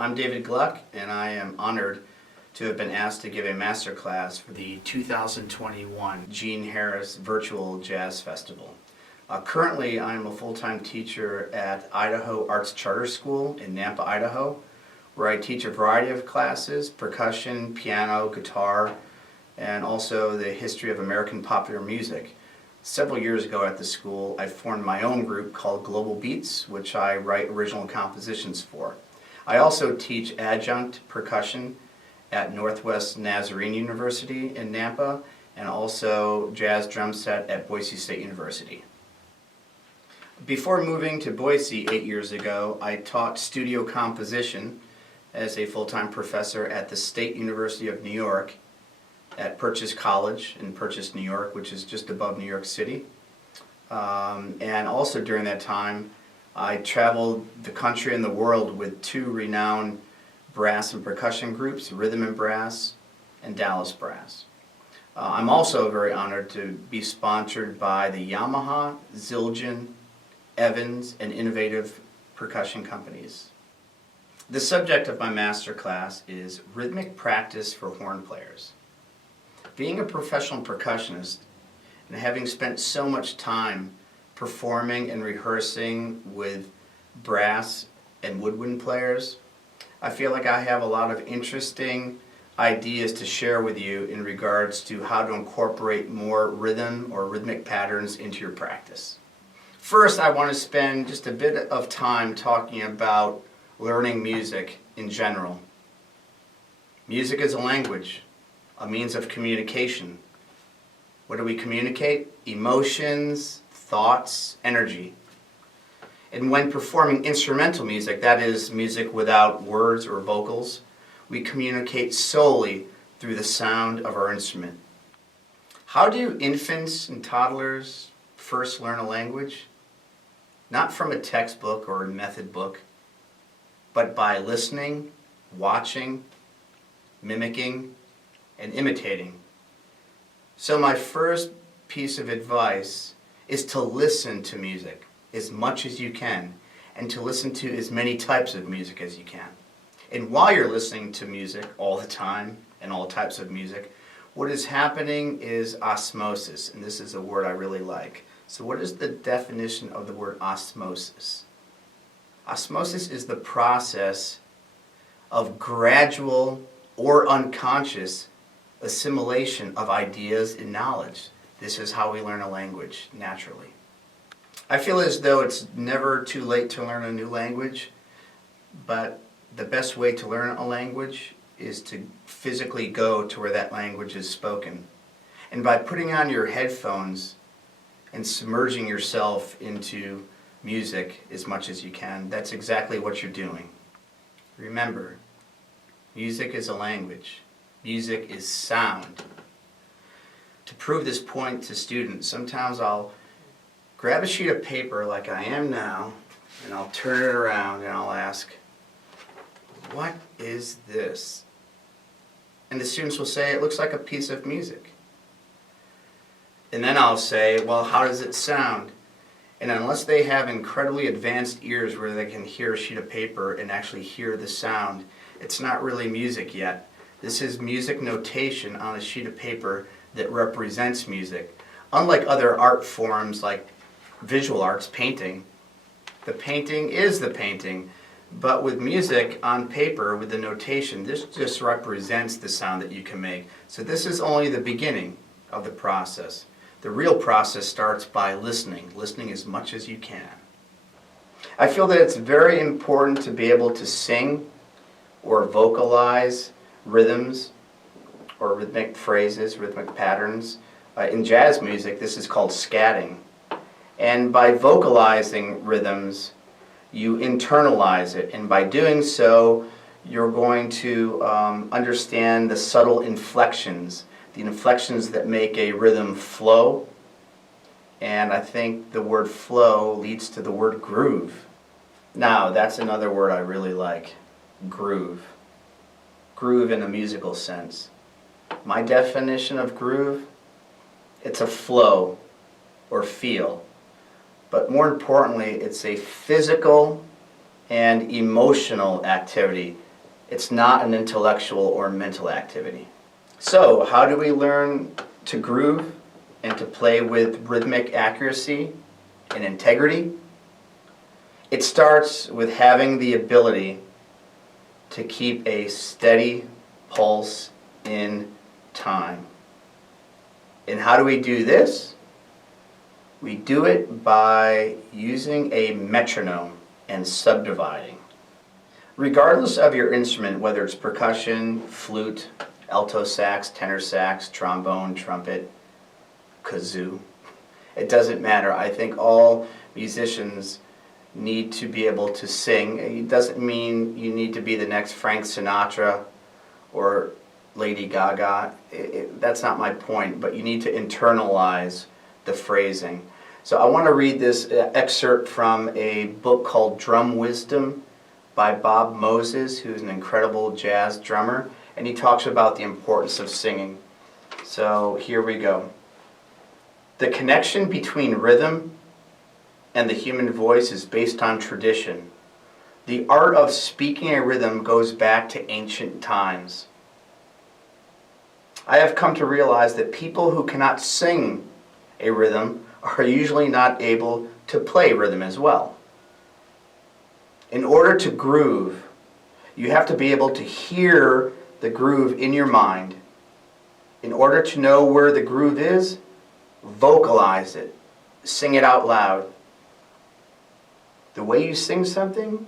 I'm David Gluck, and I am honored to have been asked to give a masterclass for the 2021 Gene Harris Virtual Jazz Festival. Currently, I'm a full-time teacher at Idaho Arts Charter School in Nampa, Idaho, where I teach a variety of classes: percussion, piano, guitar, and also the history of American popular music. Several years ago at the school, I formed my own group called Global Beats, which I write original compositions for. I also teach adjunct percussion at Northwest Nazarene University in Nampa, and also jazz drum set at Boise State University. Before moving to Boise 8 years ago, I taught studio composition as a full-time professor at the State University of New York at Purchase College in Purchase, New York, which is just above New York City. And also during that time, I traveled the country and the world with two renowned brass and percussion groups, Rhythmic Brass and Dallas Brass. I'm also very honored to be sponsored by the Yamaha, Zildjian, Evans, and Innovative percussion companies. The subject of my masterclass is rhythmic practice for horn players. Being a professional percussionist and having spent so much time performing and rehearsing with brass and woodwind players, I feel like I have a lot of interesting ideas to share with you in regards to how to incorporate more rhythm or rhythmic patterns into your practice. First, I want to spend just a bit of time talking about learning music in general. Music is a language, a means of communication. What do we communicate? Emotions, thoughts, energy. And when performing instrumental music, that is music without words or vocals, we communicate solely through the sound of our instrument. How do infants and toddlers first learn a language? Not from a textbook or a method book, but by listening, watching, mimicking, and imitating. So my first piece of advice is to listen to music as much as you can, and to listen to as many types of music as you can. And while you're listening to music all the time, and all types of music, what is happening is osmosis, and this is a word I really like. So what is the definition of the word osmosis? Osmosis is the process of gradual or unconscious assimilation of ideas and knowledge. This is how we learn a language, naturally. I feel as though it's never too late to learn a new language, but the best way to learn a language is to physically go to where that language is spoken. And by putting on your headphones and submerging yourself into music as much as you can, that's exactly what you're doing. Remember, music is a language. Music is sound. To prove this point to students, sometimes I'll grab a sheet of paper like I am now, and I'll turn it around and I'll ask, "What is this?" And the students will say, "It looks like a piece of music." And then I'll say, "Well, how does it sound?" And unless they have incredibly advanced ears where they can hear a sheet of paper and actually hear the sound, it's not really music yet. This is music notation on a sheet of paper that represents music. Unlike other art forms like visual arts, painting, the painting is the painting. But with music on paper, with the notation, this just represents the sound that you can make. So this is only the beginning of the process. The real process starts by listening as much as you can. I feel that it's very important to be able to sing or vocalize rhythms or rhythmic phrases, rhythmic patterns. In jazz music, this is called scatting. And by vocalizing rhythms, you internalize it. And by doing so, you're going to understand the subtle inflections, the inflections that make a rhythm flow. And I think the word flow leads to the word groove. Now, that's another word I really like, groove. Groove in a musical sense. My definition of groove, it's a flow or feel. But more importantly, it's a physical and emotional activity It's not an intellectual or mental activity. So, how do we learn to groove and to play with rhythmic accuracy and integrity? It starts with having the ability to keep a steady pulse in time. And how do we do this? We do it by using a metronome and subdividing. Regardless of your instrument, whether it's percussion, flute, alto sax, tenor sax, trombone, trumpet, kazoo, it doesn't matter. I think all musicians need to be able to sing. It doesn't mean you need to be the next Frank Sinatra or Lady Gaga. That's not my point, but you need to internalize the phrasing. So I want to read this excerpt from a book called Drum Wisdom by Bob Moses, who's an incredible jazz drummer, and he talks about the importance of singing. So here we go. The connection between rhythm and the human voice is based on tradition. The art of speaking a rhythm goes back to ancient times. I have come to realize that people who cannot sing a rhythm are usually not able to play rhythm as well. In order to groove, you have to be able to hear the groove in your mind. In order to know where the groove is, vocalize it. Sing it out loud. The way you sing something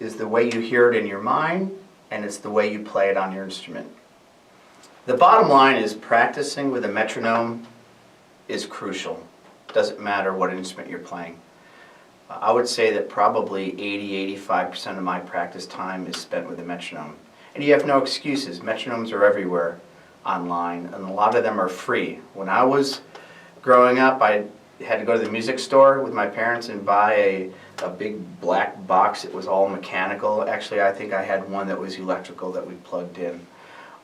is the way you hear it in your mind, and it's the way you play it on your instrument. The bottom line is practicing with a metronome is crucial. Doesn't matter what instrument you're playing. I would say that probably 80-85% of my practice time is spent with a metronome. And you have no excuses. Metronomes are everywhere online, and a lot of them are free. When I was growing up, I had to go to the music store with my parents and buy a big black box. It was all mechanical. Actually, I think I had one that was electrical that we plugged in.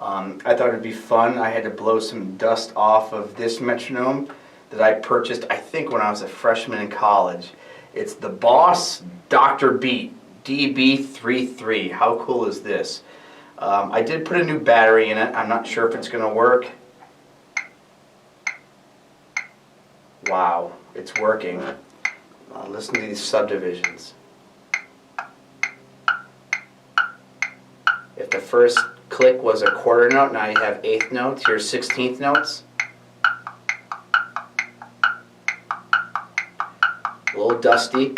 I thought it'd be fun. I had to blow some dust off of this metronome that I purchased, I think, when I was a freshman in college. It's the Boss Dr. Beat DB33. How cool is this? I did put a new battery in it. I'm not sure if it's going to work. Wow, it's working. Listen to these subdivisions. If the first click was a quarter note, now you have eighth notes. Here's 16th notes. A little dusty.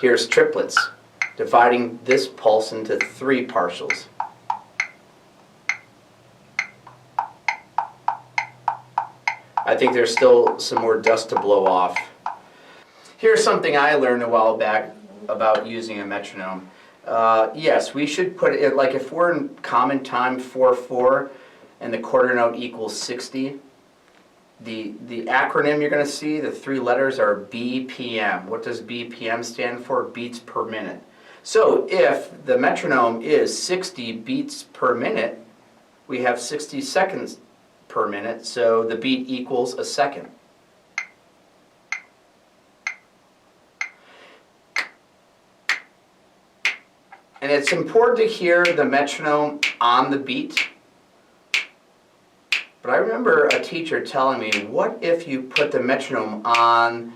Here's triplets, dividing this pulse into 3 partials. I think there's still some more dust to blow off. Here's something I learned a while back about using a metronome. Yes, we should put it, like if we're in common time 4/4 and the quarter note equals 60, the acronym you're going to see, the 3 letters are BPM. What does BPM stand for? Beats per minute. So if the metronome is 60 beats per minute, we have 60 seconds per minute, so the beat equals a second. And it's important to hear the metronome on the beat. But I remember a teacher telling me, what if you put the metronome on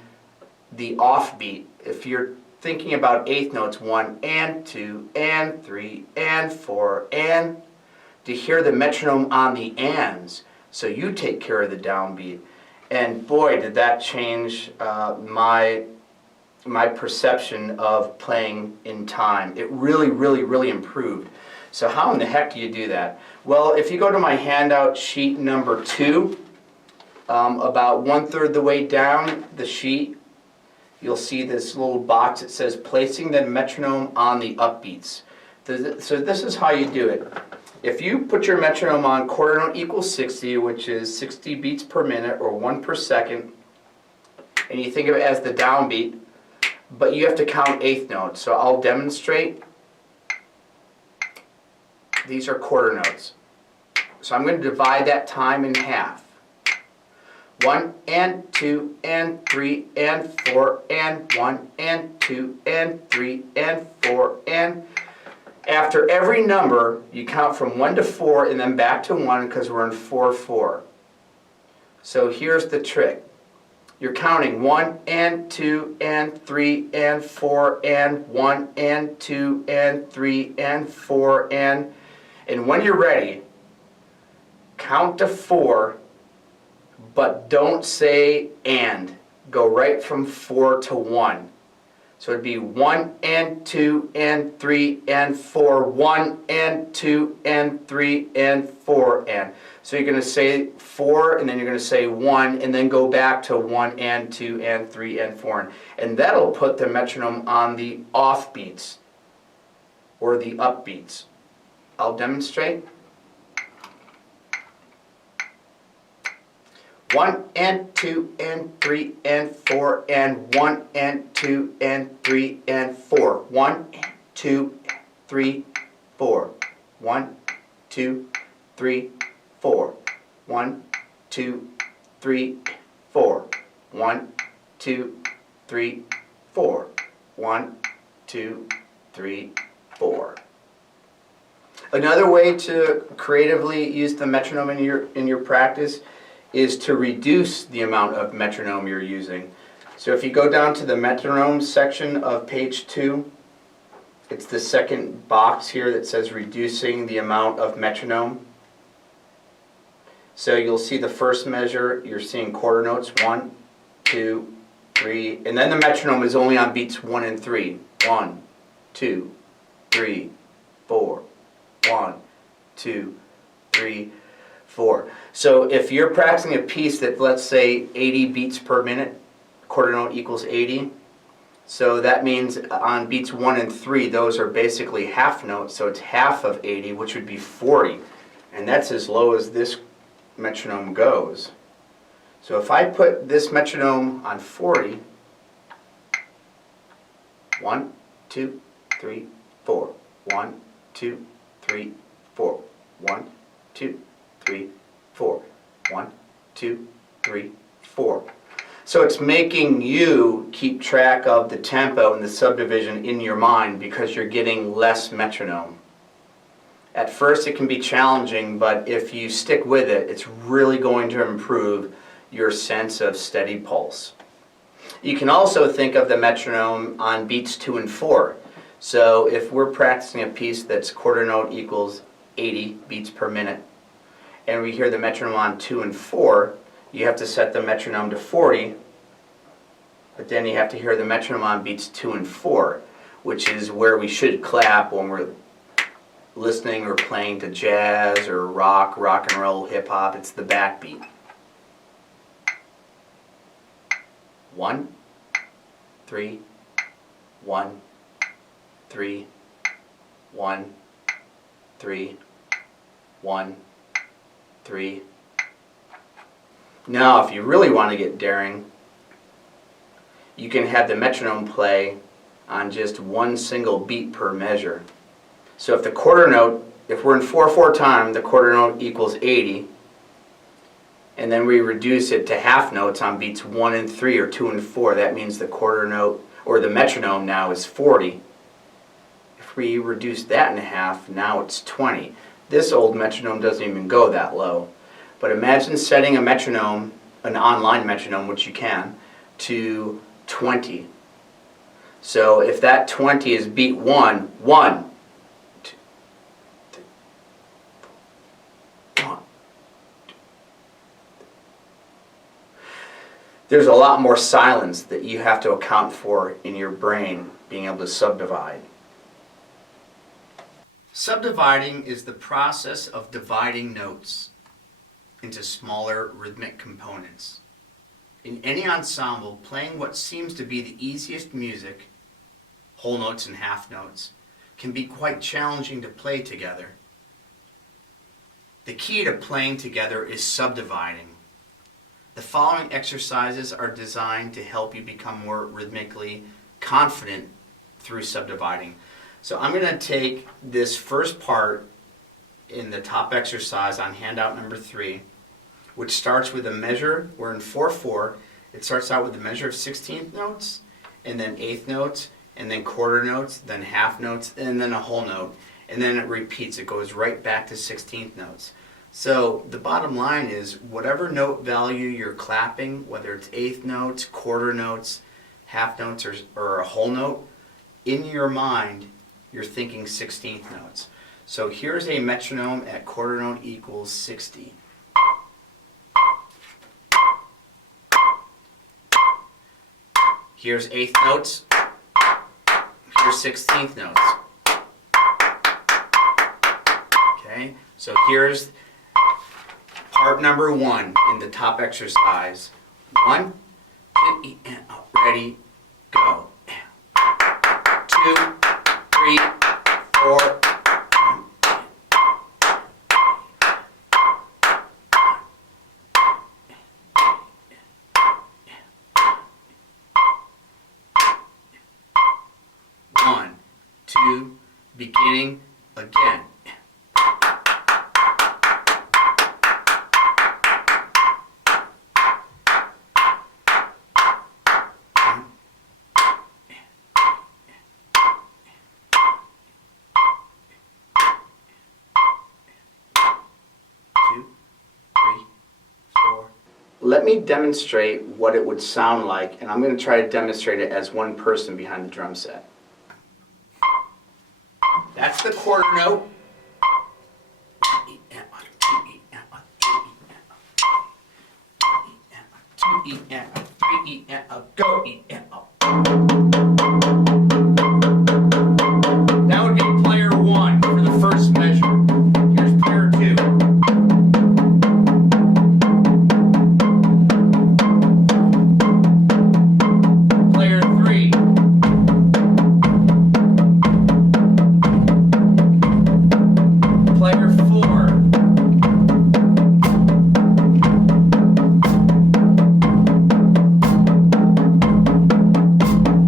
the off beat? If you're thinking about eighth notes, 1 and 2 and 3 and 4 and, to hear the metronome on the ands, so you take care of the downbeat. And boy, did that change my perception of playing in time. It really improved. So how in the heck do you do that? Well, if you go to my handout sheet number 2, about 1/3 the way down the sheet, you'll see this little box that says placing the metronome on the upbeats. So this is how you do it. If you put your metronome on quarter note equals 60, which is 60 beats per minute or 1 per second, and you think of it as the downbeat, but you have to count eighth notes. So I'll demonstrate. These are quarter notes. So I'm going to divide that time in half. 1 and 2 and 3 and 4 and 1 and 2 and 3 and 4 and After every number, you count from 1 to 4 and then back to 1 because we're in 4/4. So here's the trick. You're counting 1 and 2 and 3 and 4 and 1 and 2 and 3 and 4 and when you're ready, count to 4, but don't say and. Go right from 4 to 1. So it'd be 1 and 2 and 3 and 4, 1 and 2 and 3 and 4 and. So you're going to say 4 and then you're going to say 1 and then go back to 1 and 2 and 3 and 4. And that'll put the metronome on the off beats or the up beats. I'll demonstrate. 1 and 2 and 3 and 4 and 1 and 2 and 3 and 4. 1 and 2 3 4. 1 2 3 4. 1 2 3 4. 1 2 3 4. 1 2 3 4. Another way to creatively use the metronome in your practice is to reduce the amount of metronome you're using. So if you go down to the metronome section of page 2, it's the second box here that says reducing the amount of metronome. So you'll see the first measure, you're seeing quarter notes, 1, 2, 3, and then the metronome is only on beats 1 and 3. 1, 2, 3, 4. 1, 2, 3, 4. So if you're practicing a piece that, let's say, 80 beats per minute, quarter note equals 80. So that means on beats 1 and 3, those are basically half notes, so it's half of 80, which would be 40. And that's as low as this metronome goes. So if I put this metronome on 40, 1, 2, 3, 4. 1, 2, 3, 4. 1, 2, 3, 4. 1, 2, 3, 4. So it's making you keep track of the tempo and the subdivision in your mind because you're getting less metronome. At first it can be challenging, but if you stick with it, it's really going to improve your sense of steady pulse. You can also think of the metronome on beats 2 and 4. So if we're practicing a piece that's quarter note equals 80 beats per minute, and we hear the metronome on 2 and 4, you have to set the metronome to 40, but then you have to hear the metronome on beats 2 and 4, which is where we should clap when we're listening or playing to jazz or rock and roll, hip hop. It's the backbeat. 1, 3, 1, 3, 1, 3, 1, 3. Now, if you really want to get daring, you can have the metronome play on just one single beat per measure. So if the quarter note, if we're in 4/4 time, the quarter note equals 80, and then we reduce it to half notes on beats 1 and 3 or 2 and 4, that means the quarter note, or the metronome now is 40. If we reduce that in half, now it's 20. This old metronome doesn't even go that low. But imagine setting a metronome, an online metronome, which you can, to 20. So if that 20 is beat 1, 1, 2, 3, 4, 1, 2, 3. There's a lot more silence that you have to account for in your brain, being able to subdivide. Subdividing is the process of dividing notes into smaller rhythmic components. In any ensemble, playing what seems to be the easiest music, whole notes and half notes, can be quite challenging to play together. The key to playing together is subdividing. The following exercises are designed to help you become more rhythmically confident through subdividing. So I'm going to take this first part in the top exercise on handout number 3, which starts with a measure. We're in 4/4. It starts out with a measure of 16th notes, and then 8th notes, and then quarter notes, then half notes, and then a whole note. and then it repeats. It goes right back to 16th notes. So the bottom line is whatever note value you're clapping, whether it's eighth notes, quarter notes, half notes, or a whole note, in your mind you're thinking 16th notes. So here's a metronome at quarter note equals 60. Here's eighth notes. Here's 16th notes. Okay, so here's part number 1 in the top exercise. 1, 2, ready, go. 2, 3, 4. One, two, beginning again. Let me demonstrate what it would sound like, and I'm going to try to demonstrate it as one person behind the drum set. That's the quarter note. Go. That would be player 1 for the first measure. Here's player 2. Player 3. Player 4.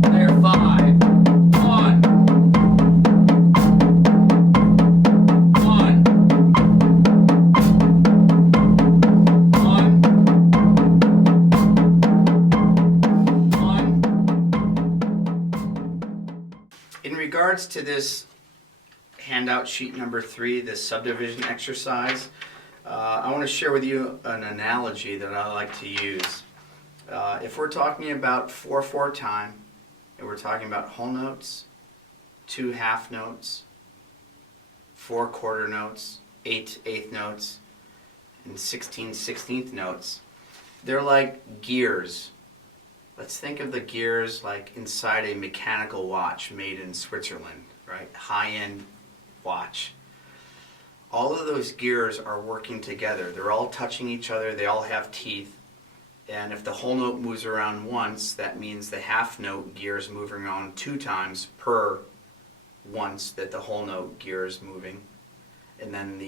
Player 5. 1. 1. 1. In regards to this handout sheet number 3, this subdivision exercise, I want to share with you an analogy that I like to use. If we're talking about 4/4 time, and we're talking about whole notes, 2 half notes, 4 quarter notes, 8 eighth notes, and 16 16th notes, they're like gears. Let's think of the gears like inside a mechanical watch made in Switzerland, right? High-end watch. All of those gears are working together. They're all touching each other. They all have teeth. And if the whole note moves around once, that means the half note gear is moving around 2 times per once that the whole note gear is moving. And then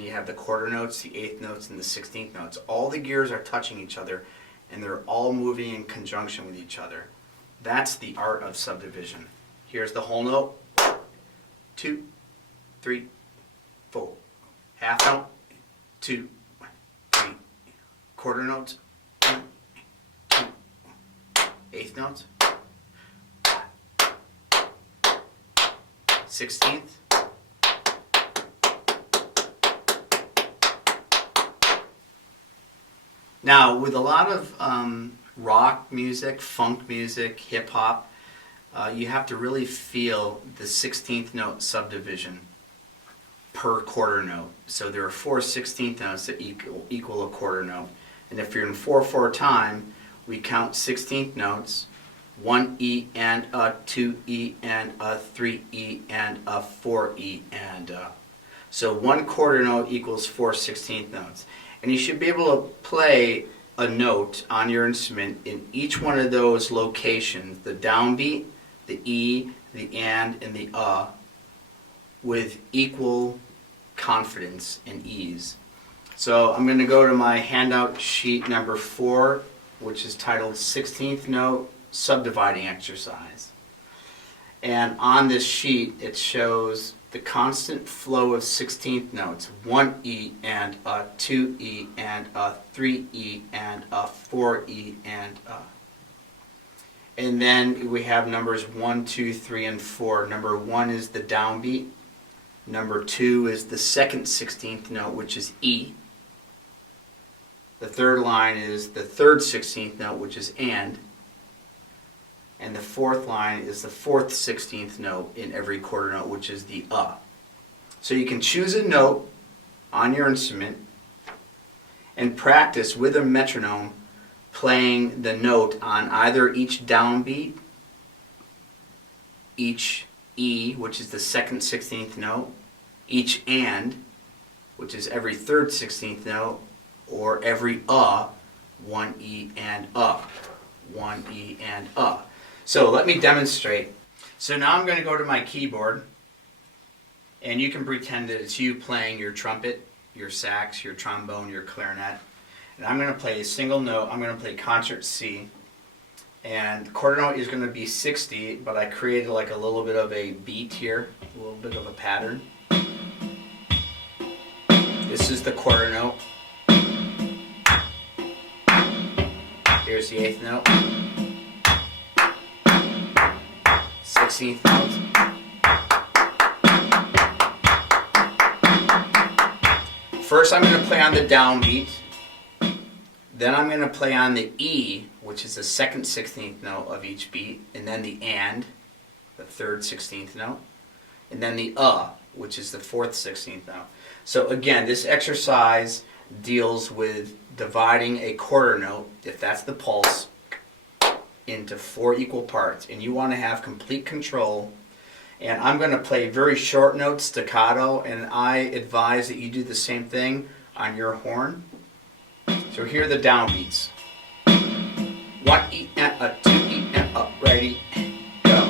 you have the quarter notes, the eighth notes, and the 16th notes. All the gears are touching each other, and they're all moving in conjunction with each other. That's the art of subdivision. Here's the whole note. 2, 3, 4. Half note. 2, 3. Quarter notes. 1, 2. Eighth notes. 16th. Now, with a lot of rock music, funk music, hip hop, you have to really feel the 16th note subdivision per quarter note. So there are 4 16th notes that equal a quarter note. And if you're in 4/4 time, we count 16th notes, 1 E and a, 2 E and a, 3 E and a, 4 E and a. So 1 quarter note equals 4 16th notes. And you should be able to play a note on your instrument in each one of those locations, the downbeat, the E, the and the with equal confidence and ease. So I'm going to go to my handout sheet number 4, which is titled 16th Note Subdividing Exercise. And on this sheet it shows the constant flow of 16th notes, 1 E and a, 2 E and a, 3 E and a, 4 E and a. And then we have numbers 1, 2, 3, and 4. Number 1 is the downbeat. Number 2 is the second 16th note, which is E. The third line is the third 16th note, which is and. And the fourth line is the fourth 16th note in every quarter note, which is the So you can choose a note on your instrument and practice with a metronome playing the note on either each downbeat, each E, which is the second 16th note, each and, which is every third 16th note, or every one E and 1 E and So let me demonstrate. So now I'm going to go to my keyboard, and you can pretend that it's you playing your trumpet, your sax, your trombone, your clarinet. And I'm going to play a single note. I'm going to play concert C. And the quarter note is going to be 60, but I created like a little bit of a beat here, a little bit of a pattern. This is the quarter note. Here's the 8th note. 16th note. First I'm going to play on the downbeat. Then I'm going to play on the E, which is the second 16th note of each beat, and then the and, the third 16th note, and then the which is the fourth 16th note. So again, this exercise deals with dividing a quarter note, if that's the pulse, into 4 equal parts, and you want to have complete control. And I'm going to play very short notes, staccato, and I advise that you do the same thing on your horn. So here are the downbeats. 1 E and a 2 E and a, ready, go.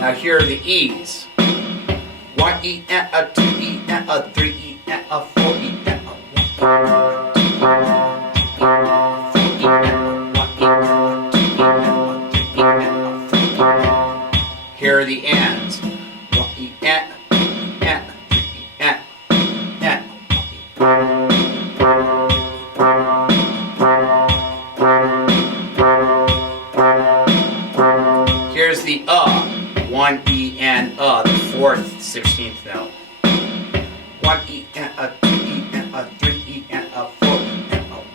Now here are the E's. 1 E and a 2 E and a 3 E and a 4 E and a 1. Here are the ands. 1 E and 3 E and. Here's the 1 E and the fourth 16th note. 1 E and a 2 E and a 3 E and a 4 E and a 1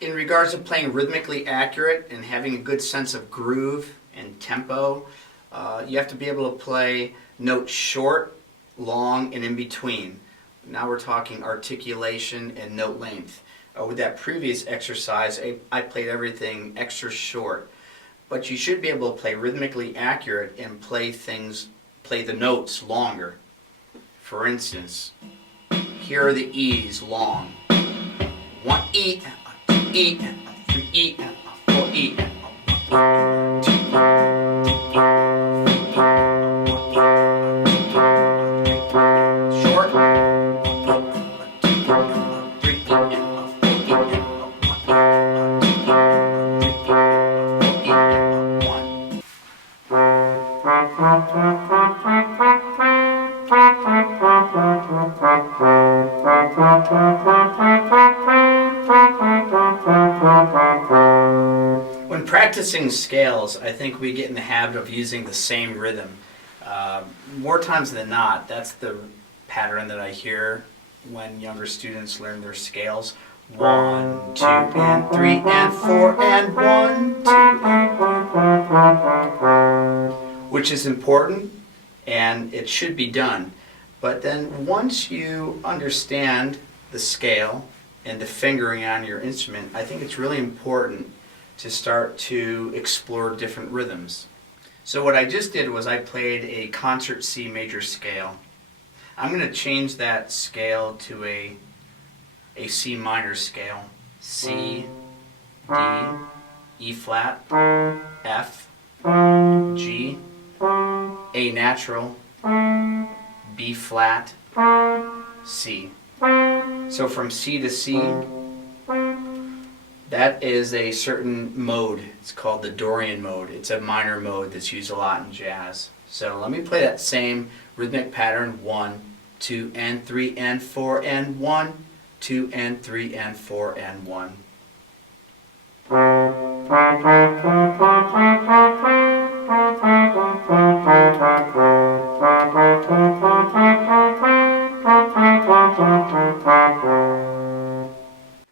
In regards to playing rhythmically accurate and having a good sense of groove and tempo, you have to be able to play notes short, long, and in between. Now we're talking articulation and note length. With that previous exercise, I played everything extra short. But you should be able to play rhythmically accurate and play the notes longer. For instance, here are the E's long. 1 E, 2 E, 3 E, 4 E, 1, 2 short. When practicing scales, I think we get in the habit of using the same rhythm. More times than not, that's the pattern that I hear when younger students learn their scales. 1, 2, and 3, and 4, and 1, 2, and which is important, and it should be done. But then once you understand the scale and the fingering on your instrument, I think it's really important to start to explore different rhythms. So what I just did was I played a concert C major scale. I'm going to change that scale to a C minor scale. C, D, E flat, F, G, A natural, B flat, C. So from C to C, that is a certain mode. It's called the Dorian mode. It's a minor mode that's used a lot in jazz. So let me play that same rhythmic pattern, 1, 2, and 3, and 4, and 1, 2, and 3, and 4, and 1.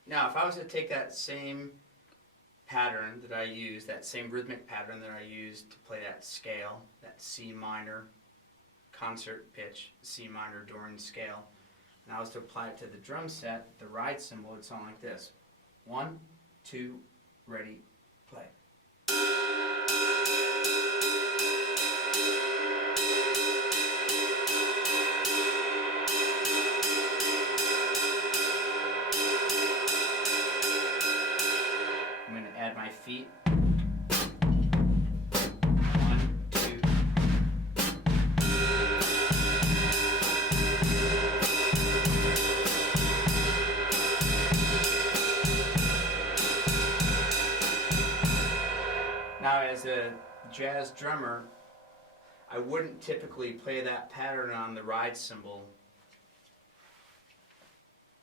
Now, if I was to take that same pattern that I used, that same rhythmic pattern that I used to play that scale, that C minor concert pitch, C minor Dorian scale, and I was to apply it to the drum set, the ride cymbal would sound like this. 1, 2, ready, play. I'm going to add my feet. 1, 2. Now, as a jazz drummer, I wouldn't typically play that pattern on the ride cymbal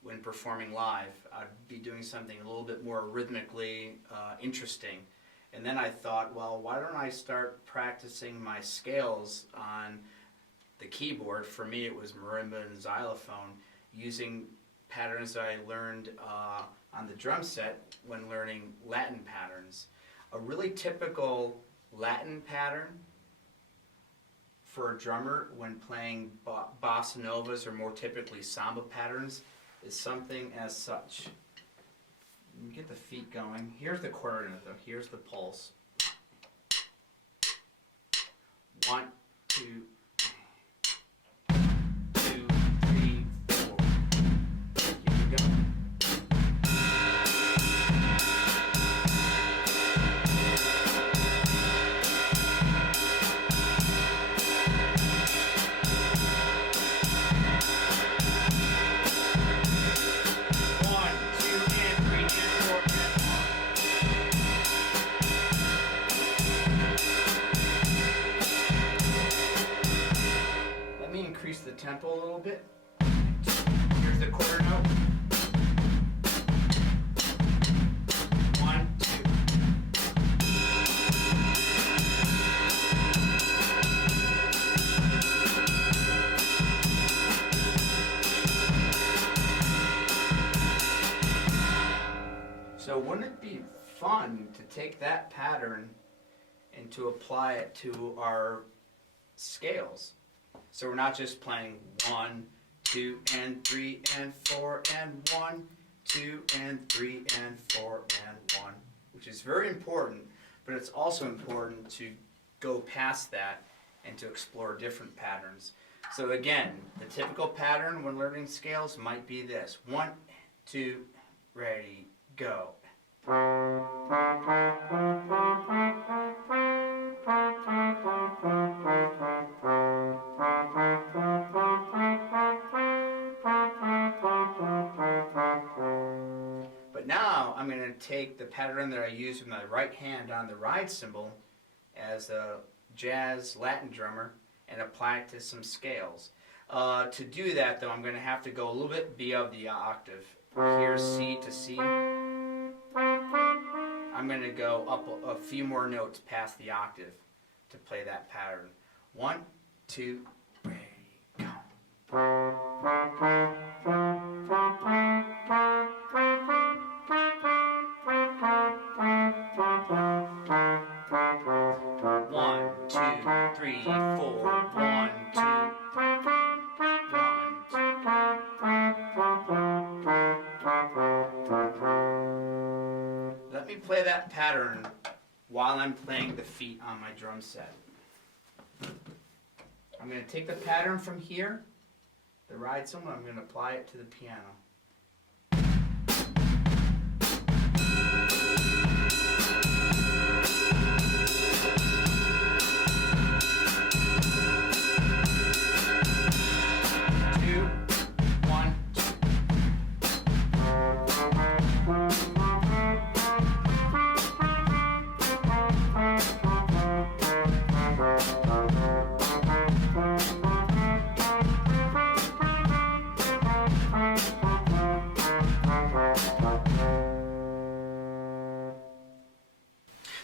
when performing live. I'd be doing something a little bit more rhythmically interesting. And then I thought, well, why don't I start practicing my scales on the keyboard? For me, it was marimba and xylophone, using patterns that I learned on the drum set when learning Latin patterns. A really typical Latin pattern for a drummer when playing bossa novas, or more typically samba patterns, is something as such. You get the feet going. Here's the quarter note though. Here's the pulse. 1, 2, 2, 3, 4. Here we go. Increase the tempo a little bit. Here's the quarter note. 1, 2. So wouldn't it be fun to take that pattern and to apply it to our scales? So we're not just playing 1, 2, and 3, and 4, and 1, 2, and 3, and 4, and 1, which is very important, but it's also important to go past that and to explore different patterns. So again, the typical pattern when learning scales might be this: 1, 2, ready, go. But now I'm going to take the pattern that I use with my right hand on the ride cymbal as a jazz Latin drummer and apply it to some scales. To do that though, I'm going to have to go a little bit above the octave. Here's C to C. I'm going to go up a few more notes past the octave to play that pattern. 1, 2, ready, go. 1, 2, 3, 4. 1, 2. 1, 2. Let me play that pattern while I'm playing the feet on my drum set. I'm going to take the pattern from here, the ride cymbal, I'm going to apply it to the piano.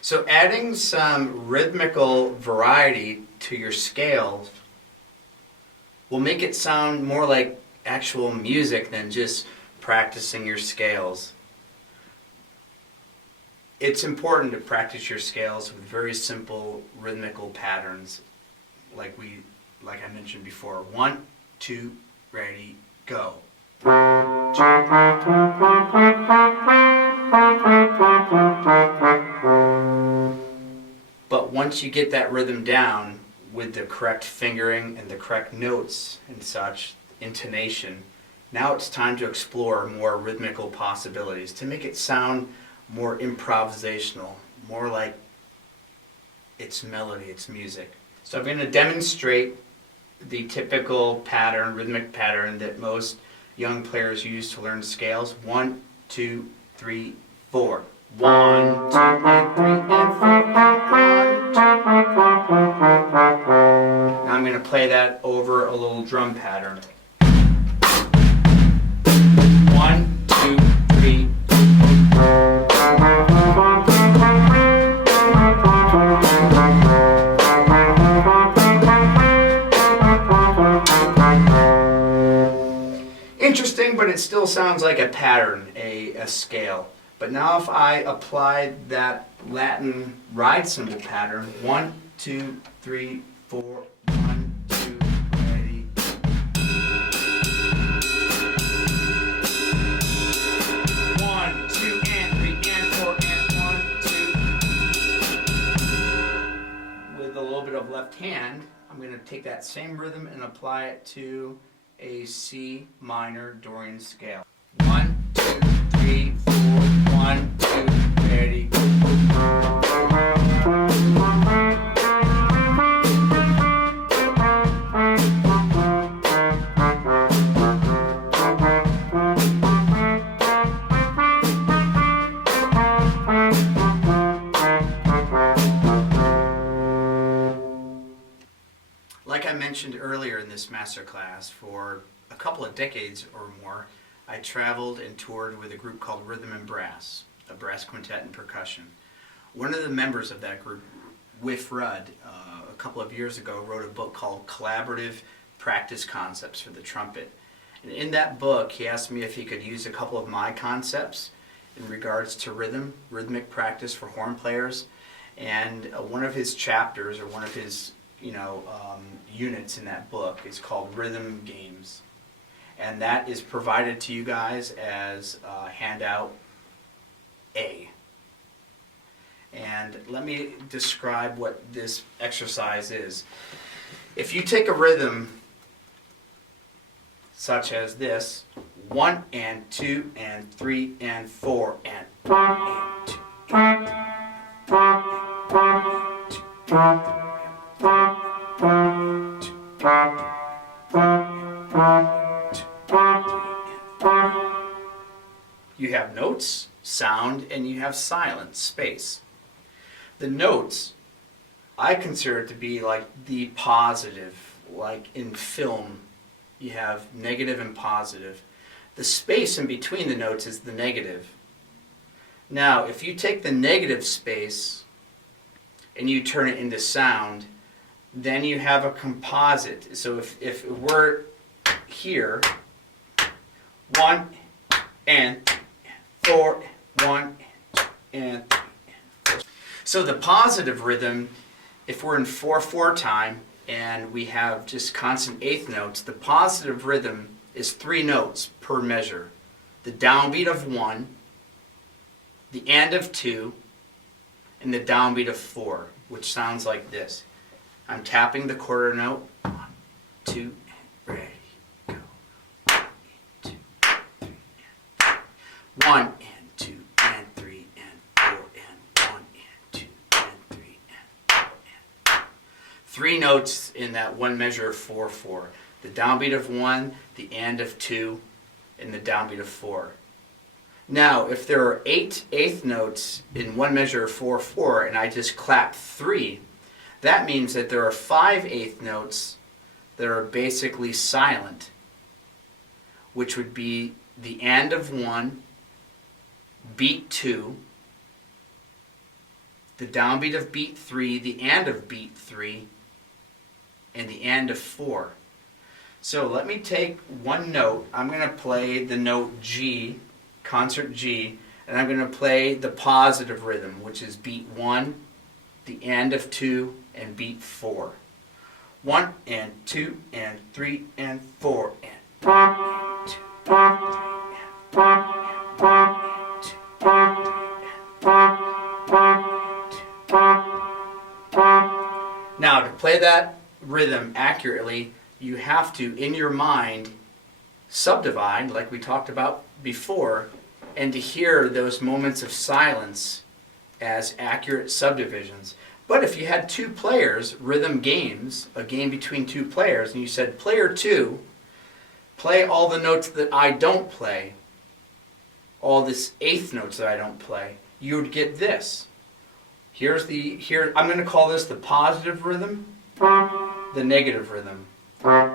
So adding some rhythmical variety to your scales will make it sound more like actual music than just practicing your scales. It's important to practice your scales with very simple rhythmical patterns like I mentioned before. 1, 2, ready, go. But once you get that rhythm down with the correct fingering and the correct notes and such, intonation, now it's time to explore more rhythmical possibilities to make it sound more improvisational, more like it's melody, it's music. So I'm going to demonstrate the typical pattern, rhythmic pattern that most young players use to learn scales. 1, 2, 3, 4. 1, 2, and 3, and 4. 1, 2. Now I'm going to play that over a little drum pattern. 1, 2, 3. Interesting, but it still sounds like a pattern, a scale. But now if I apply that Latin ride cymbal pattern, 1, 2, 3, 4, 1, 2, ready. 1, 2, and 3, and 4, and 1, 2. With a little bit of left hand, I'm going to take that same rhythm and apply it to a C minor Dorian scale. 1, 2, 3, 4, 1, 2, ready. Like I mentioned earlier in this masterclass, for a couple of decades or more, I traveled and toured with a group called Rhythm and Brass, a brass quintet and percussion. One of the members of that group, Whiff Rudd, a couple of years ago wrote a book called Collaborative Practice Concepts for the Trumpet. And in that book, he asked me if he could use a couple of my concepts in regards to rhythmic practice for horn players. And one of his chapters, or one of his units in that book is called Rhythm Games, and that is provided to you guys as handout A. And let me describe what this exercise is. If you take a rhythm such as this, 1 and 2 and 3 and 4 and 1 and 2. You have notes, sound, and you have silence, space. The notes, I consider it to be like the positive, like in film, you have negative and positive. The space in between the notes is the negative. Now, if you take the negative space and you turn it into sound, then you have a composite. So if we're here, 1 and 4, 1 and 4. So the positive rhythm, if we're in 4/4 time and we have just constant eighth notes, the positive rhythm is 3 notes per measure. The downbeat of 1, the end of 2, and the downbeat of 4, which sounds like this. I'm tapping the quarter note. 1, 2, and ready, go. 1 and 2 and 3 and 4 and 1 and 2 and 3 and 4 and 3 notes in that one measure of 4/4. The downbeat of 1, the end of 2, and the downbeat of 4. Now, if there are 8 eighth notes in one measure of 4/4 and I just clap 3, that means that there are 5 eighth notes that are basically silent, which would be the end of 1, beat 2, the downbeat of beat 3, the and of beat 3, and the and of 4. So let me take one note. I'm going to play the note G, concert G, and I'm going to play the positive rhythm, which is beat 1, the and of 2, and beat 4. 1 and 2 and 3 and 4 and 1 and 2 and 3 and 4 and 1 and 2 and 3 and 4 and 2. Now, to play that rhythm accurately, you have to, in your mind, subdivide, like we talked about before, and to hear those moments of silence as accurate subdivisions. But if you had two players, rhythm games, a game between two players, and you said, player 2, play all the notes that I don't play, all this eighth notes that I don't play, you would get this. I'm going to call this the positive rhythm, the negative rhythm,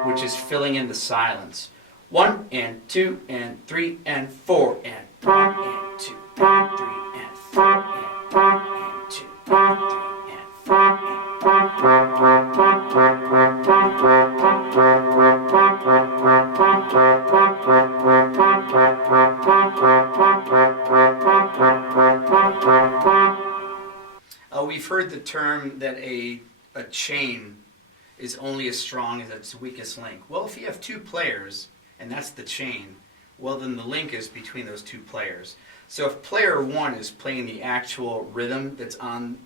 which is filling in the silence. 1 and 2 and 3 and 4 and 1 and 2 and 3 and 4 and 1 and 2 and 3 and 4 We've heard the term that a chain is only as strong as its weakest link. Well, if you have two players, and that's the chain, well then the link is between those two players. So if player 1 is playing the actual rhythm that's on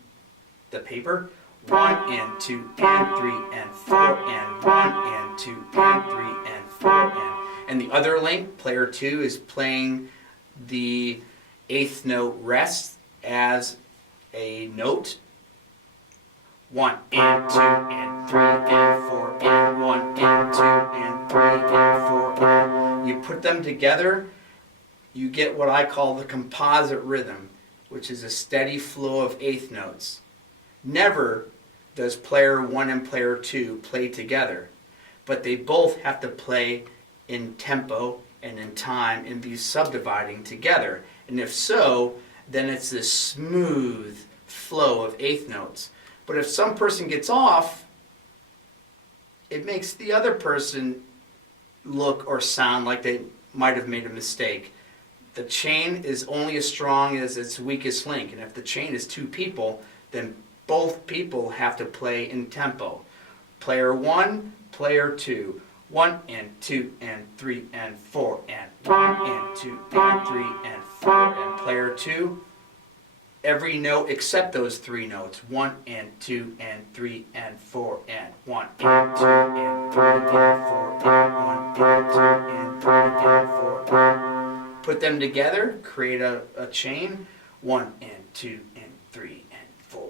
the paper, 1 and 2 and 3 and 4 and 1 and 2 and 3 and 4 and the other link, player 2, is playing the eighth note rest as a note. 1 and 2 and 3 and 4 and 1 and 2 and 3 and 4 and you put them together, you get what I call the composite rhythm, which is a steady flow of eighth notes. Never does player 1 and player 2 play together, but they both have to play in tempo and in time and be subdividing together. And if so, then it's this smooth flow of eighth notes. But if some person gets off, it makes the other person look or sound like they might have made a mistake. The chain is only as strong as its weakest link, and if the chain is two people, then both people have to play in tempo. Player 1, player 2, 1 and 2 and 3 and 4 and 1 and 2 and 3 and 4 and player 2, every note except those three notes, 1 and 2 and 3 and 4 and 1 and 2 and 3 and 4 and 1 and 2 and 3 and 4. Put them together, create a chain, 1 and 2 and 3 and 4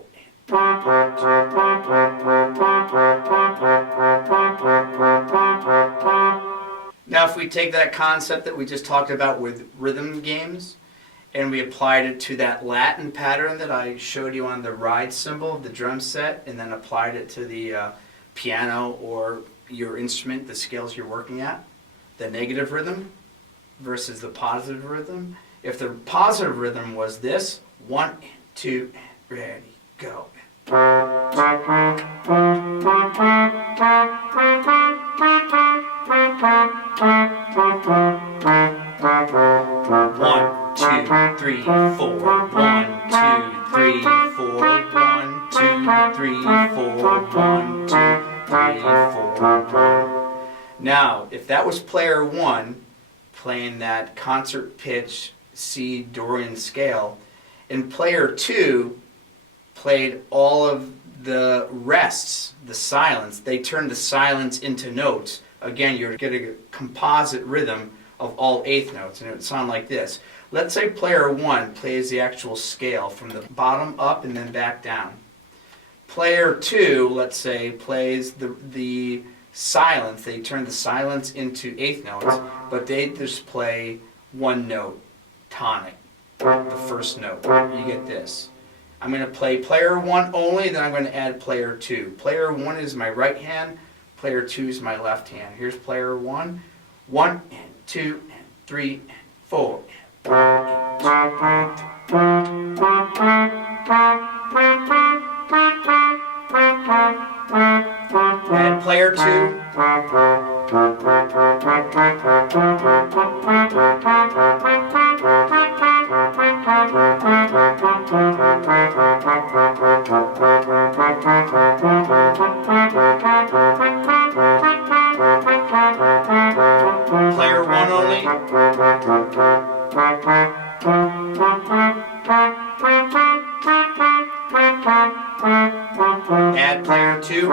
Now if we take that concept that we just talked about with rhythm games, and we applied it to that Latin pattern that I showed you on the ride cymbal of the drum set, and then applied it to the piano or your instrument, the scales you're working at, the negative rhythm versus the positive rhythm. If the positive rhythm was this, 1 and 2 and ready, go. 1, 2, 3, 4. 1, 2, 3, 4. 1, 2, 3, 4. 1, 2, 3, 4. Now, if that was player 1 playing that concert pitch C Dorian scale, and player 2 played all of the rests, the silence, they turned the silence into notes. Again, you're getting a composite rhythm of all eighth notes, and it would sound like this. Let's say player 1 plays the actual scale from the bottom up and then back down. Player 2, let's say, plays the silence. They turn the silence into eighth notes, but they just play one note, tonic, the first note. You get this. I'm going to play player 1 only, then I'm going to add player 2. Player 1 is my right hand, player 2 is my left hand. Here's player 1. 1 and 2 and 3 and 4 and 1 and 2 and 3. Add player 2.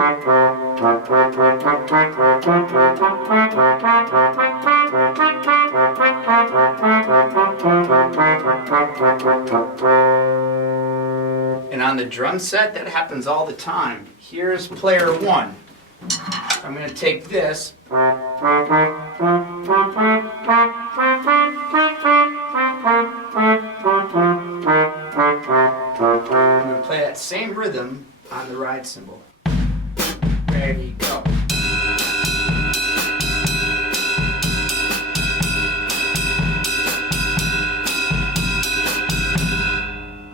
And on the drum set, that happens all the time. Here's player 1. I'm going to take this. I'm going to play that same rhythm on the ride cymbal. Ready, go.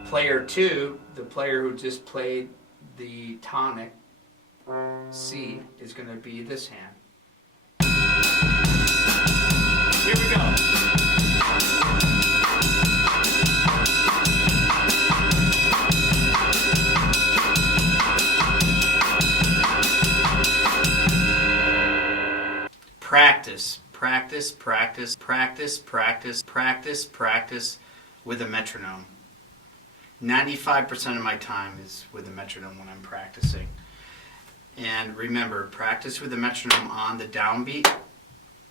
Player 2, the player who just played the tonic C, is going to be this hand. Here we go. Practice, practice, practice, practice, practice, practice, practice with a metronome. 95% of my time is with the metronome when I'm practicing. And remember, practice with the metronome on the downbeat,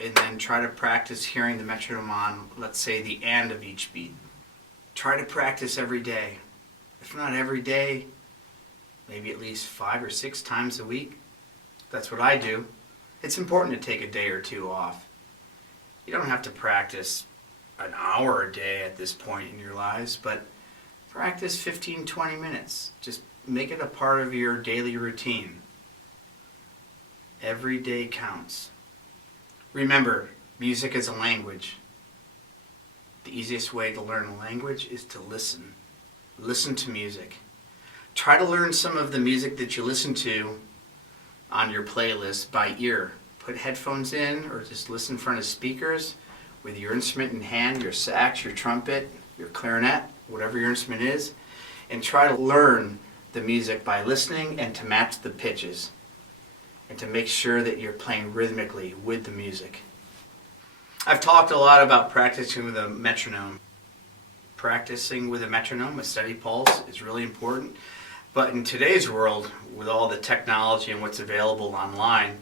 and then try to practice hearing the metronome on, let's say, the end of each beat. Try to practice every day. If not every day, maybe at least 5 or 6 times a week. That's what I do. It's important to take a day or two off. You don't have to practice an hour a day at this point in your lives, but practice 15-20 minutes. Just make it a part of your daily routine. Every day counts. Remember, music is a language. The easiest way to learn a language is to listen. Listen to music. Try to learn some of the music that you listen to on your playlist by ear. Put headphones in or just listen in front of speakers with your instrument in hand, your sax, your trumpet, your clarinet, whatever your instrument is, and try to learn the music by listening and to match the pitches and to make sure that you're playing rhythmically with the music. I've talked a lot about practicing with a metronome. Practicing with a metronome, a steady pulse, is really important. But in today's world, with all the technology and what's available online,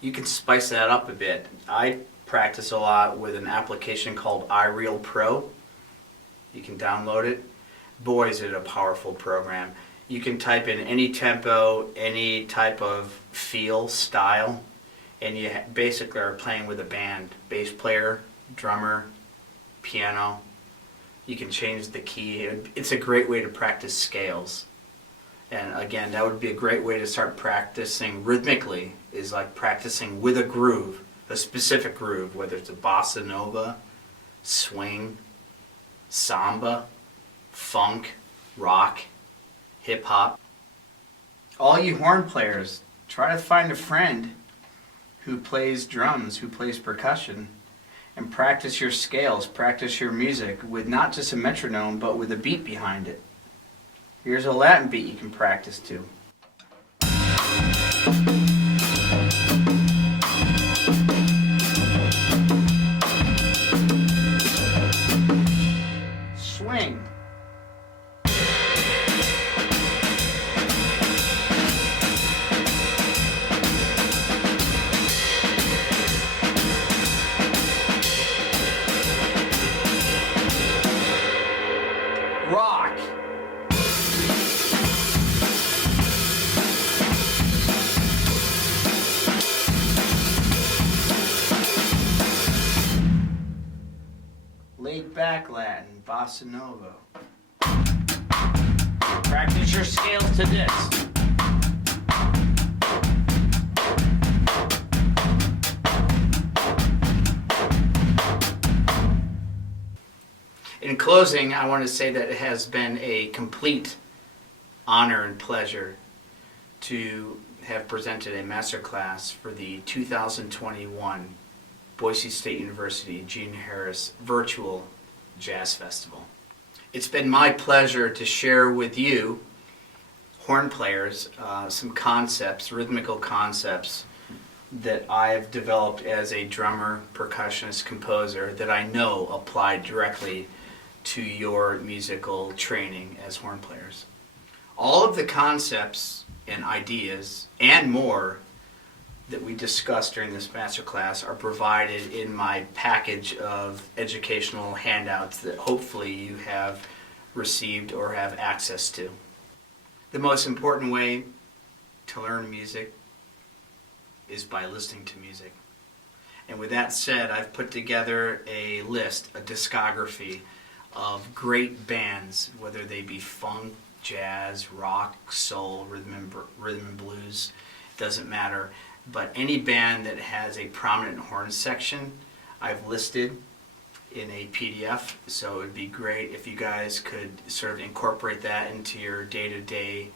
you can spice that up a bit. I practice a lot with an application called iReal Pro. You can download it. Boy, is it a powerful program. You can type in any tempo, any type of feel, style, and you basically are playing with a band. Bass player, drummer, piano. You can change the key. It's a great way to practice scales. And again, that would be a great way to start practicing rhythmically, is like practicing with a groove, a specific groove, whether it's a bossa nova, swing, samba, funk, rock, hip hop. All you horn players, try to find a friend who plays drums, who plays percussion, and practice your scales, practice your music with not just a metronome, but with a beat behind it. Here's a Latin beat you can practice to. Swing. Rock. Laid back Latin, bossa nova. Practice your scales to this. In closing, I want to say that it has been a complete honor and pleasure to have presented a masterclass for the 2021 Boise State University Gene Harris Virtual Jazz Festival. It's been my pleasure to share with you, horn players, some concepts, rhythmical concepts that I've developed as a drummer, percussionist, composer that I know apply directly to your musical training as horn players. All of the concepts and ideas and more that we discussed during this masterclass are provided in my package of educational handouts that hopefully you have received or have access to. The most important way to learn music is by listening to music. And with that said, I've put together a list, a discography of great bands, whether they be funk, jazz, rock, soul, rhythm and blues, doesn't matter. But any band that has a prominent horn section, I've listed in a PDF. So it would be great if you guys could sort of incorporate that into your day-to-day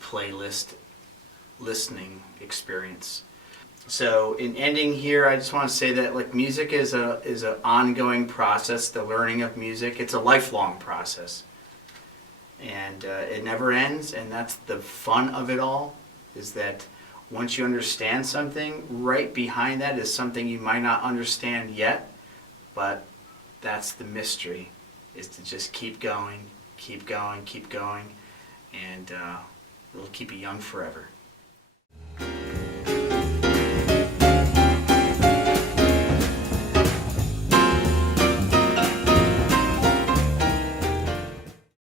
playlist listening experience. So in ending here, I just want to say that like music is an ongoing process. The learning of music, it's a lifelong process, and it never ends. And that's the fun of it all. Is that once you understand something, right behind that is something you might not understand yet, but that's the mystery. Is to just keep going, keep going, keep going, and it'll keep you young forever.